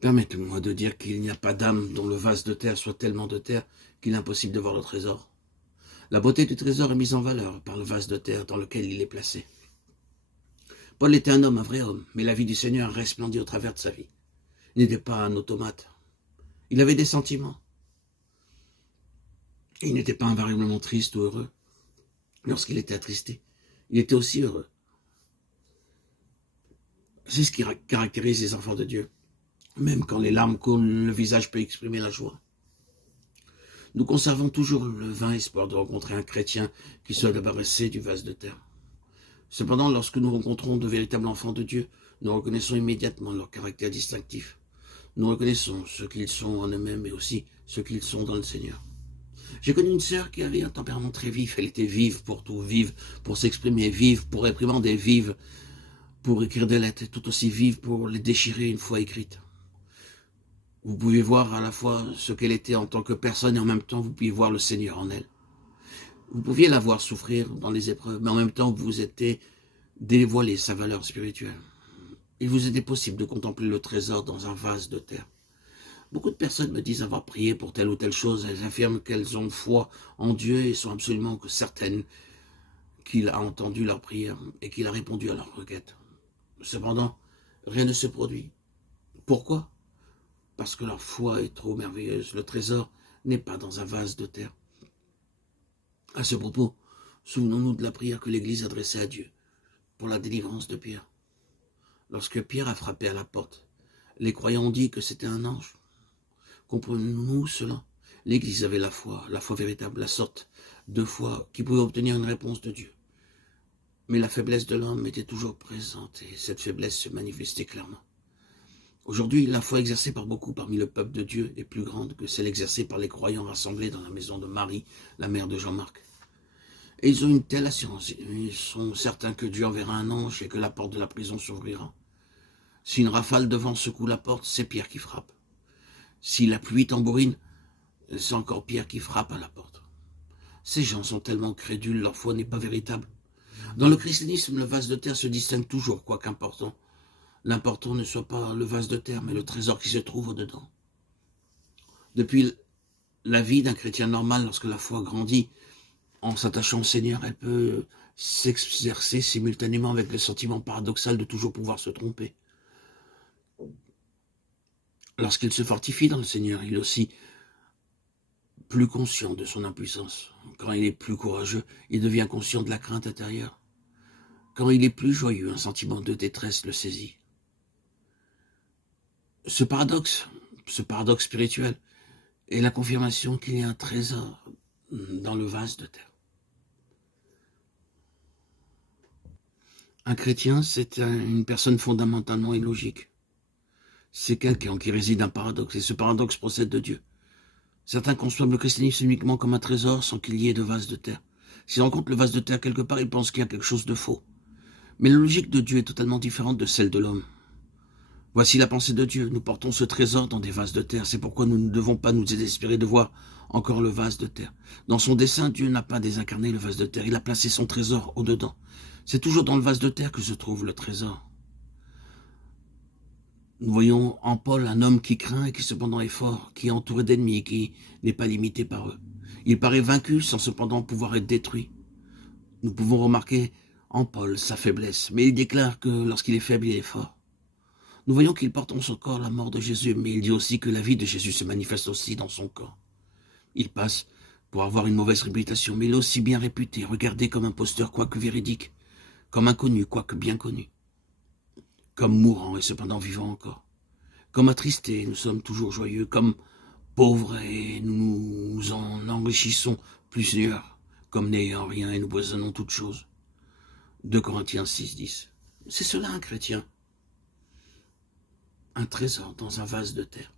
Permettez-moi de dire qu'il n'y a pas d'âme dont le vase de terre soit tellement de terre qu'il est impossible de voir le trésor. La beauté du trésor est mise en valeur par le vase de terre dans lequel il est placé. Paul était un homme, un vrai homme, mais la vie du Seigneur resplendit au travers de sa vie. Il n'était pas un automate. Il avait des sentiments. Il n'était pas invariablement triste ou heureux. Lorsqu'il était attristé, il était aussi heureux. C'est ce qui caractérise les enfants de Dieu. Même quand les larmes coulent, le visage peut exprimer la joie. Nous conservons toujours le vain espoir de rencontrer un chrétien qui soit débarrassé du vase de terre. Cependant, lorsque nous rencontrons de véritables enfants de Dieu, nous reconnaissons immédiatement leur caractère distinctif. Nous reconnaissons ce qu'ils sont en eux-mêmes et aussi ce qu'ils sont dans le Seigneur. J'ai connu une sœur qui avait un tempérament très vif. Elle était vive pour tout, vive pour s'exprimer, vive pour réprimander, vive pour écrire des lettres, tout aussi vive pour les déchirer une fois écrites. Vous pouvez voir à la fois ce qu'elle était en tant que personne et en même temps vous pouvez voir le Seigneur en elle. Vous pouviez la voir souffrir dans les épreuves, mais en même temps vous étiez dévoilé sa valeur spirituelle. Il vous était possible de contempler le trésor dans un vase de terre. Beaucoup de personnes me disent avoir prié pour telle ou telle chose. Elles affirment qu'elles ont foi en Dieu et sont absolument certaines qu'il a entendu leur prière et qu'il a répondu à leurs requêtes. Cependant, rien ne se produit. Pourquoi ? Parce que leur foi est trop merveilleuse. Le trésor n'est pas dans un vase de terre. À ce propos, souvenons-nous de la prière que l'Église adressait à Dieu pour la délivrance de Pierre. Lorsque Pierre a frappé à la porte, les croyants ont dit que c'était un ange. Comprenons-nous cela? L'Église avait la foi véritable, la sorte de foi qui pouvait obtenir une réponse de Dieu. Mais la faiblesse de l'homme était toujours présente et cette faiblesse se manifestait clairement. Aujourd'hui, la foi exercée par beaucoup parmi le peuple de Dieu est plus grande que celle exercée par les croyants rassemblés dans la maison de Marie, la mère de Jean-Marc. Et ils ont une telle assurance, ils sont certains que Dieu enverra un ange et que la porte de la prison s'ouvrira. Si une rafale de vent secoue la porte, c'est Pierre qui frappe. Si la pluie tambourine, c'est encore Pierre qui frappe à la porte. Ces gens sont tellement crédules, leur foi n'est pas véritable. Dans le christianisme, le vase de terre se distingue toujours, quoique important. L'important ne soit pas le vase de terre, mais le trésor qui se trouve au-dedans. Depuis la vie d'un chrétien normal, lorsque la foi grandit, en s'attachant au Seigneur, elle peut s'exercer simultanément avec le sentiment paradoxal de toujours pouvoir se tromper. Lorsqu'il se fortifie dans le Seigneur, il est aussi plus conscient de son impuissance. Quand il est plus courageux, il devient conscient de la crainte intérieure. Quand il est plus joyeux, un sentiment de détresse le saisit. Ce paradoxe spirituel est la confirmation qu'il y a un trésor dans le vase de terre. Un chrétien, c'est une personne fondamentalement illogique. C'est quelqu'un en qui réside un paradoxe, et ce paradoxe procède de Dieu. Certains conçoivent le christianisme uniquement comme un trésor sans qu'il y ait de vase de terre. S'ils rencontrent le vase de terre quelque part, ils pensent qu'il y a quelque chose de faux. Mais la logique de Dieu est totalement différente de celle de l'homme. Voici la pensée de Dieu. Nous portons ce trésor dans des vases de terre. C'est pourquoi nous ne devons pas nous désespérer de voir encore le vase de terre. Dans son dessein, Dieu n'a pas désincarné le vase de terre. Il a placé son trésor au-dedans. C'est toujours dans le vase de terre que se trouve le trésor. Nous voyons en Paul un homme qui craint et qui cependant est fort, qui est entouré d'ennemis et qui n'est pas limité par eux. Il paraît vaincu sans cependant pouvoir être détruit. Nous pouvons remarquer en Paul sa faiblesse, mais il déclare que lorsqu'il est faible, il est fort. Nous voyons qu'il porte en son corps la mort de Jésus, mais il dit aussi que la vie de Jésus se manifeste aussi dans son corps. Il passe pour avoir une mauvaise réputation, mais il est aussi bien réputé, regardé comme imposteur quoique véridique, comme inconnu quoique bien connu, comme mourant et cependant vivant encore, comme attristé, nous sommes toujours joyeux, comme pauvres et nous nous en enrichissons plusieurs, comme n'ayant rien et nous poissonnons toutes choses. 2 Corinthiens 6:10. C'est cela un chrétien. Un trésor dans un vase de terre.